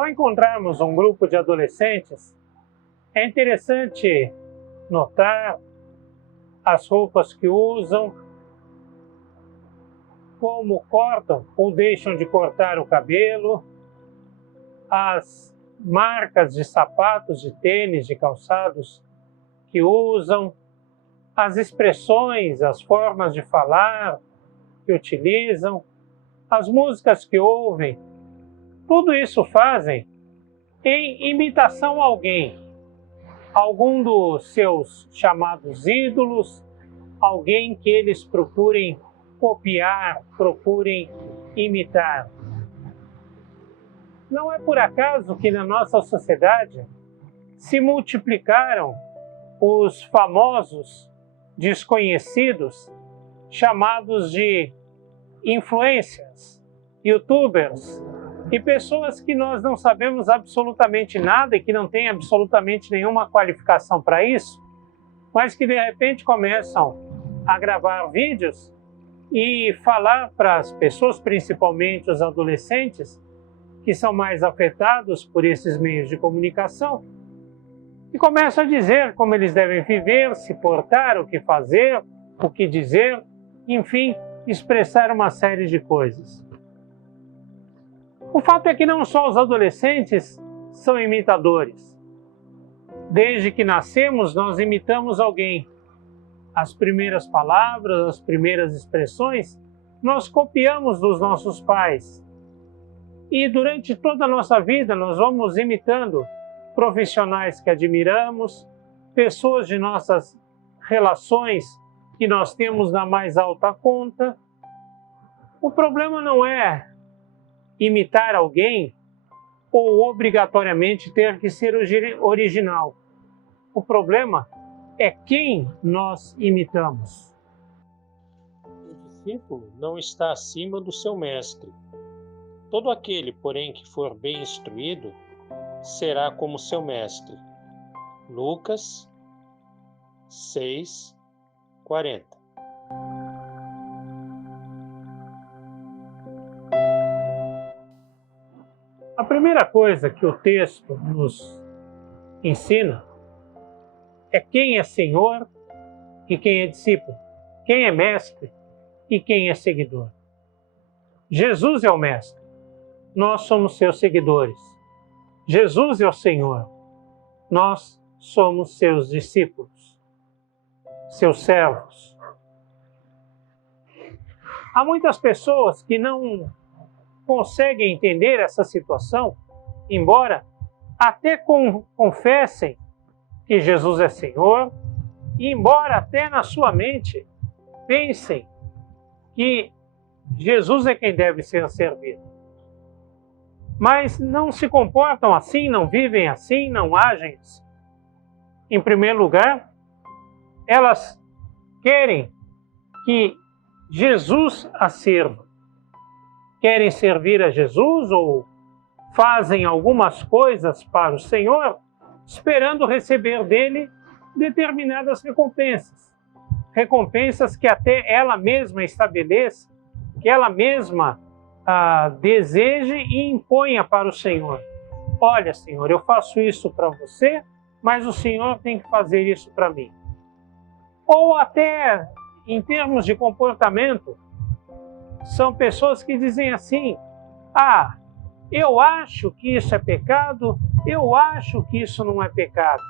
Ao encontrarmos um grupo de adolescentes, é interessante notar as roupas que usam, como cortam ou deixam de cortar o cabelo, as marcas de sapatos, de tênis, de calçados que usam, as expressões, as formas de falar que utilizam, as músicas que ouvem. Tudo isso fazem em imitação a algum dos seus chamados ídolos, alguém que eles procurem copiar, procurem imitar. Não é por acaso que na nossa sociedade se multiplicaram os famosos desconhecidos chamados de influencers, youtubers e pessoas que nós não sabemos absolutamente nada e que não têm absolutamente nenhuma qualificação para isso, mas que de repente começam a gravar vídeos e falar para as pessoas, principalmente os adolescentes, que são mais afetados por esses meios de comunicação, e começam a dizer como eles devem viver, se portar, o que fazer, o que dizer, enfim, expressar uma série de coisas. O fato é que não só os adolescentes são imitadores. Desde que nascemos, nós imitamos alguém. As primeiras palavras, as primeiras expressões, nós copiamos dos nossos pais. E durante toda a nossa vida, nós vamos imitando profissionais que admiramos, pessoas de nossas relações que nós temos na mais alta conta. O problema não é imitar alguém ou obrigatoriamente ter que ser original. O problema é quem nós imitamos. O discípulo não está acima do seu mestre. Todo aquele, porém, que for bem instruído, será como seu mestre. Lucas 6:40. A primeira coisa que o texto nos ensina é quem é Senhor e quem é discípulo, quem é mestre e quem é seguidor. Jesus é o mestre, nós somos seus seguidores. Jesus é o Senhor, nós somos seus discípulos, seus servos. Há muitas pessoas que não conseguem entender essa situação, embora até confessem que Jesus é Senhor, e embora até na sua mente pensem que Jesus é quem deve ser servido. Mas não se comportam assim, não vivem assim, não agem assim. Em primeiro lugar, elas querem que Jesus as sirva. Querem servir a Jesus ou fazem algumas coisas para o Senhor, esperando receber dele determinadas recompensas. Recompensas que até ela mesma estabeleça, que ela mesma deseje e imponha para o Senhor. Olha, Senhor, eu faço isso para você, mas o Senhor tem que fazer isso para mim. Ou até, em termos de comportamento, são pessoas que dizem assim: eu acho que isso é pecado, eu acho que isso não é pecado.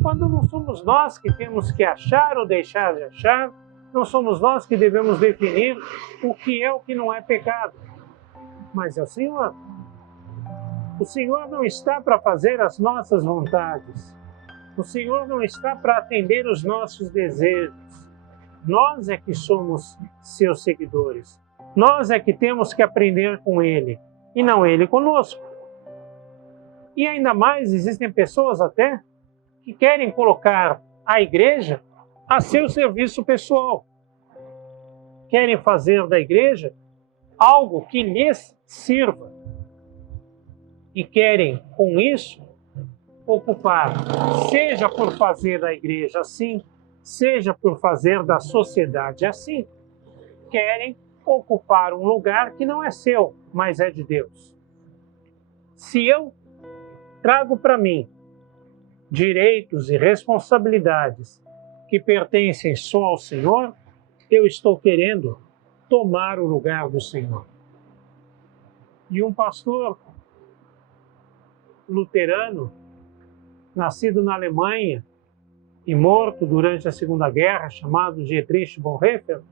Quando não somos nós que temos que achar ou deixar de achar, não somos nós que devemos definir o que é o que não é pecado. Mas é o Senhor. O Senhor não está para fazer as nossas vontades. O Senhor não está para atender os nossos desejos. Nós é que somos seus seguidores. Nós é que temos que aprender com Ele, e não Ele conosco. E ainda mais, existem pessoas até que querem colocar a igreja a seu serviço pessoal. Querem fazer da igreja algo que lhes sirva. E querem, com isso, ocupar, seja por fazer da igreja assim, seja por fazer da sociedade assim, querem ocupar um lugar que não é seu, mas é de Deus. Se eu trago para mim direitos e responsabilidades que pertencem só ao Senhor, eu estou querendo tomar o lugar do Senhor. E um pastor luterano, nascido na Alemanha e morto durante a Segunda Guerra, chamado Dietrich Bonhoeffer,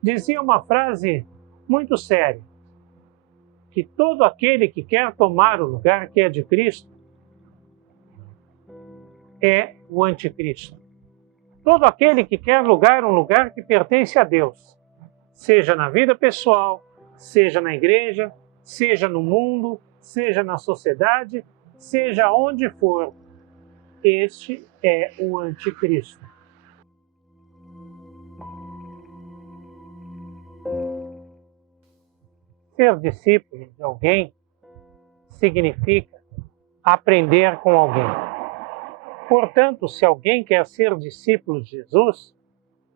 dizia uma frase muito séria, que todo aquele que quer tomar o lugar que é de Cristo é o anticristo. Todo aquele que quer um lugar que pertence a Deus, seja na vida pessoal, seja na igreja, seja no mundo, seja na sociedade, seja onde for, este é o anticristo. Ser discípulo de alguém significa aprender com alguém. Portanto, se alguém quer ser discípulo de Jesus,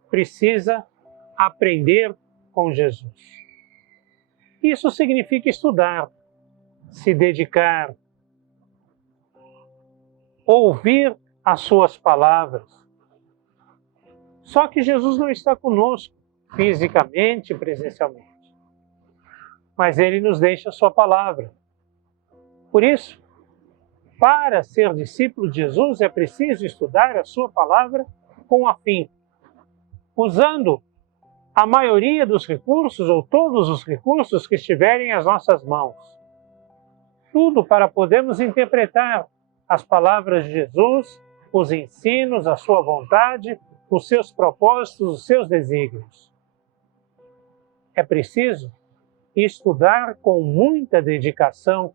precisa aprender com Jesus. Isso significa estudar, se dedicar, ouvir as suas palavras. Só que Jesus não está conosco fisicamente, presencialmente, mas Ele nos deixa a sua palavra. Por isso, para ser discípulo de Jesus, é preciso estudar a sua palavra com afinco, usando a maioria dos recursos ou todos os recursos que estiverem às nossas mãos. Tudo para podermos interpretar as palavras de Jesus, os ensinos, a sua vontade, os seus propósitos, os seus desígnios. É preciso estudar com muita dedicação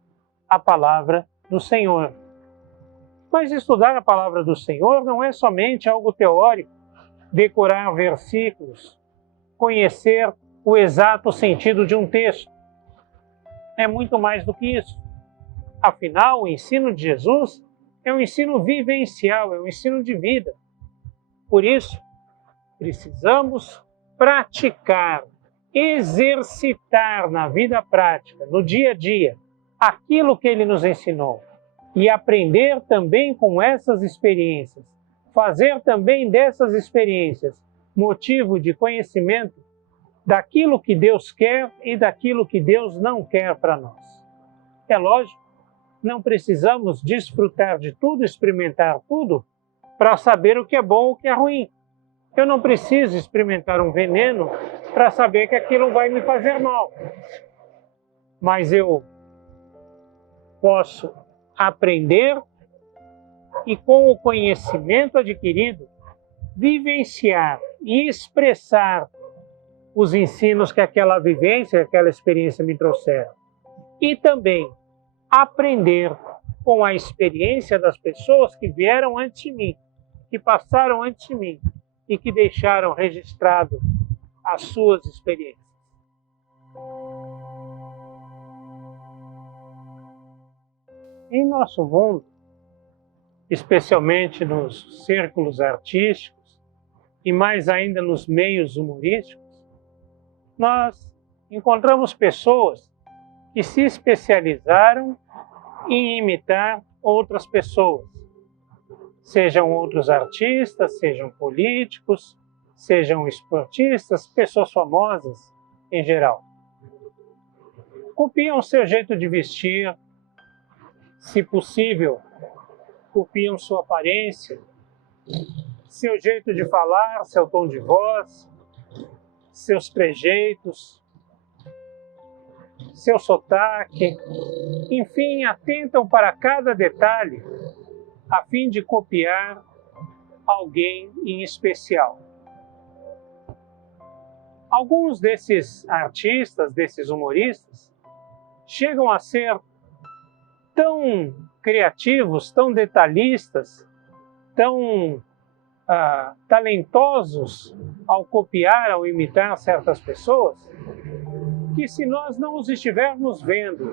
a palavra do Senhor. Mas estudar a palavra do Senhor não é somente algo teórico, decorar versículos, conhecer o exato sentido de um texto. É muito mais do que isso. Afinal, o ensino de Jesus é um ensino vivencial, é um ensino de vida. Por isso, precisamos praticar, exercitar na vida prática, no dia a dia, aquilo que Ele nos ensinou e aprender também com essas experiências, fazer também dessas experiências motivo de conhecimento daquilo que Deus quer e daquilo que Deus não quer para nós. É lógico, não precisamos desfrutar de tudo, experimentar tudo, para saber o que é bom e o que é ruim. Eu não preciso experimentar um veneno para saber que aquilo vai me fazer mal. Mas eu posso aprender e, com o conhecimento adquirido, vivenciar e expressar os ensinos que aquela vivência, aquela experiência me trouxeram. E também aprender com a experiência das pessoas que vieram antes de mim, que passaram antes de mim e que deixaram registrado as suas experiências. Em nosso mundo, especialmente nos círculos artísticos e mais ainda nos meios humorísticos, nós encontramos pessoas que se especializaram em imitar outras pessoas, sejam outros artistas, sejam políticos, sejam esportistas, pessoas famosas em geral. Copiam o seu jeito de vestir, se possível, copiam sua aparência, seu jeito de falar, seu tom de voz, seus trejeitos, seu sotaque, enfim, atentam para cada detalhe a fim de copiar alguém em especial. Alguns desses artistas, desses humoristas, chegam a ser tão criativos, tão detalhistas, tão talentosos ao copiar, ao imitar certas pessoas, que se nós não os estivermos vendo,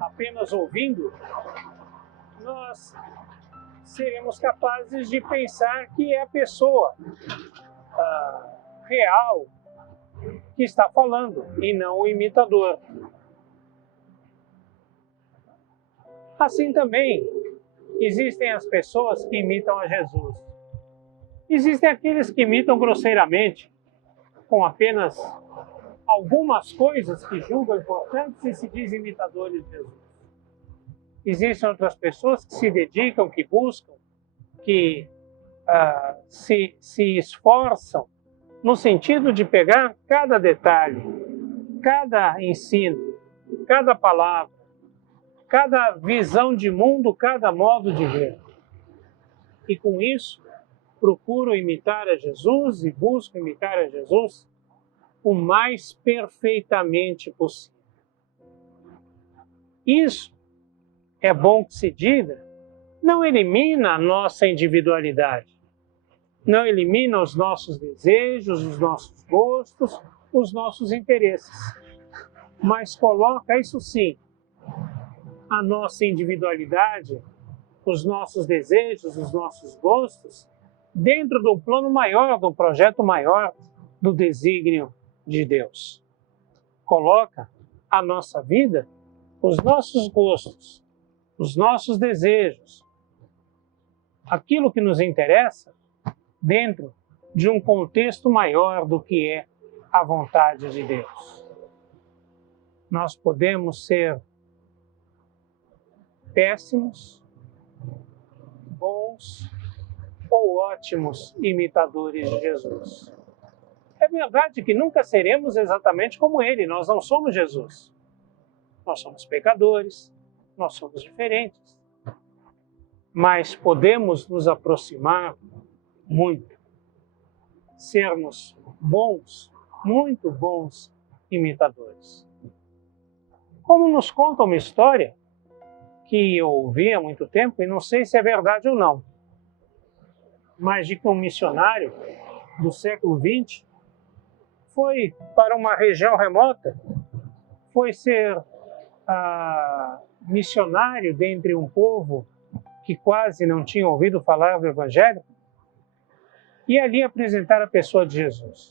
apenas ouvindo, nós seremos capazes de pensar que é a pessoa real que está falando e não o imitador. Assim também existem as pessoas que imitam a Jesus. Existem aqueles que imitam grosseiramente, com apenas algumas coisas que julgam importantes e se dizem imitadores de Jesus. Existem outras pessoas que se dedicam, que buscam, que se esforçam no sentido de pegar cada detalhe, cada ensino, cada palavra, cada visão de mundo, cada modo de ver. E com isso, procuro imitar a Jesus e busco imitar a Jesus o mais perfeitamente possível. Isso, é bom que se diga, não elimina a nossa individualidade, não elimina os nossos desejos, os nossos gostos, os nossos interesses, mas coloca, isso sim, a nossa individualidade, os nossos desejos, os nossos gostos, dentro do plano maior, do projeto maior, do desígnio de Deus. Coloca a nossa vida, os nossos gostos, os nossos desejos, aquilo que nos interessa, dentro de um contexto maior do que é a vontade de Deus. Nós podemos ser péssimos, bons ou ótimos imitadores de Jesus. É verdade que nunca seremos exatamente como Ele, nós não somos Jesus. Nós somos pecadores, nós somos diferentes. Mas podemos nos aproximar muito, sermos bons, muito bons imitadores. Como nos conta uma história que eu ouvi há muito tempo, e não sei se é verdade ou não, mas de que um missionário do século XX foi para uma região remota, foi ser missionário dentre um povo que quase não tinha ouvido falar do Evangelho, e ali apresentar a pessoa de Jesus.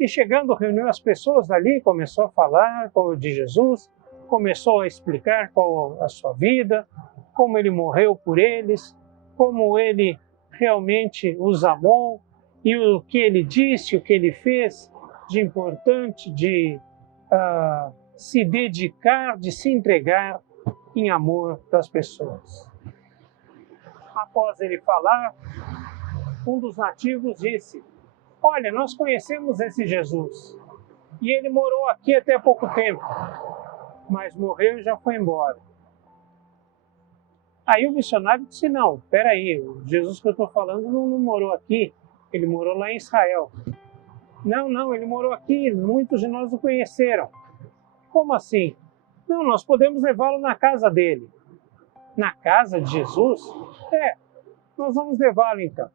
E chegando, reuniu as pessoas ali, começou a falar de Jesus, começou a explicar qual a sua vida, como ele morreu por eles, como ele realmente os amou, e o que ele disse, o que ele fez de importante, de se dedicar, de se entregar em amor das pessoas. Após ele falar, um dos nativos disse: olha, nós conhecemos esse Jesus, e ele morou aqui até pouco tempo, mas morreu e já foi embora. Aí o missionário disse: não, espera aí, o Jesus que eu estou falando não morou aqui, ele morou lá em Israel. Não, ele morou aqui, muitos de nós o conheceram. Como assim? Não, nós podemos levá-lo na casa dele. Na casa de Jesus? Nós vamos levá-lo então.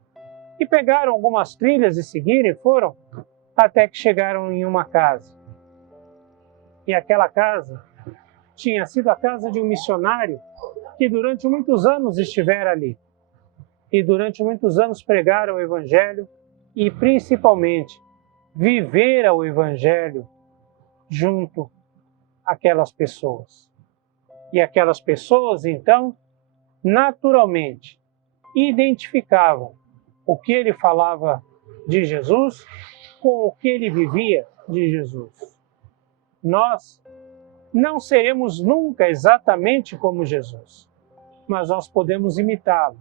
E pegaram algumas trilhas e seguiram e foram até que chegaram em uma casa. E aquela casa tinha sido a casa de um missionário que durante muitos anos estivera ali. E durante muitos anos pregaram o Evangelho e principalmente viver o Evangelho junto àquelas pessoas. E aquelas pessoas, então, naturalmente, identificavam o que ele falava de Jesus com o que ele vivia de Jesus. Nós não seremos nunca exatamente como Jesus, mas nós podemos imitá-lo,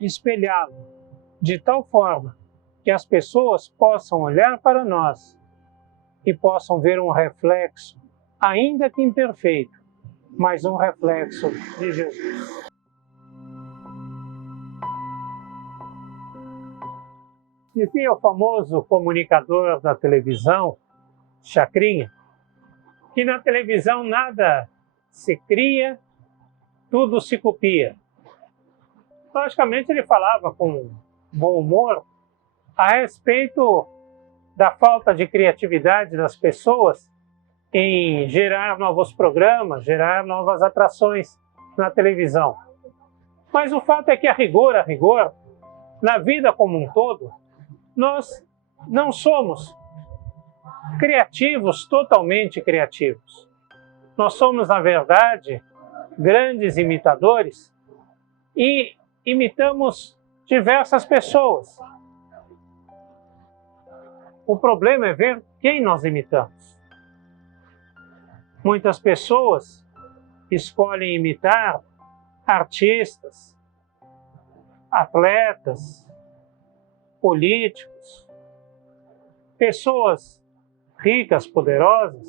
espelhá-lo, de tal forma que as pessoas possam olhar para nós e possam ver um reflexo, ainda que imperfeito, mas um reflexo de Jesus. Dizia o famoso comunicador da televisão, Chacrinha, que na televisão nada se cria, tudo se copia. Logicamente ele falava com bom humor a respeito da falta de criatividade das pessoas em gerar novos programas, gerar novas atrações na televisão. Mas o fato é que, a rigor, na vida como um todo, nós não somos criativos, totalmente criativos. Nós somos, na verdade, grandes imitadores e imitamos diversas pessoas. O problema é ver quem nós imitamos. Muitas pessoas escolhem imitar artistas, atletas, políticos, pessoas ricas, poderosas.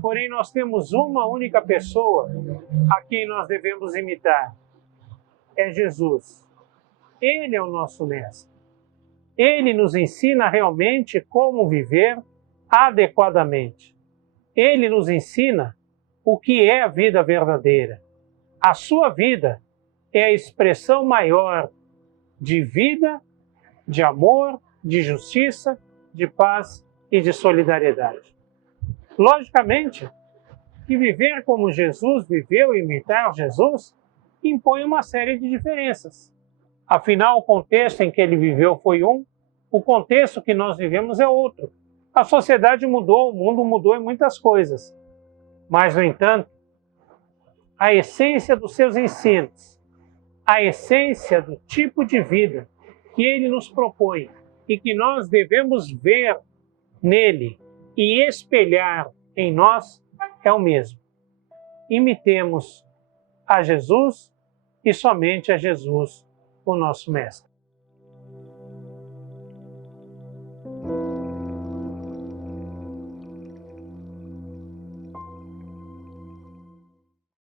Porém, nós temos uma única pessoa a quem nós devemos imitar. É Jesus. Ele é o nosso mestre. Ele nos ensina realmente como viver adequadamente. Ele nos ensina o que é a vida verdadeira. A sua vida é a expressão maior de vida, de amor, de justiça, de paz e de solidariedade. Logicamente, que viver como Jesus viveu, imitar Jesus, impõe uma série de diferenças. Afinal, o contexto em que ele viveu foi um, o contexto que nós vivemos é outro. A sociedade mudou, o mundo mudou em muitas coisas. Mas, no entanto, a essência dos seus ensinos, a essência do tipo de vida que ele nos propõe e que nós devemos ver nele e espelhar em nós é o mesmo. Imitemos a Jesus e somente a Jesus, o nosso Mestre.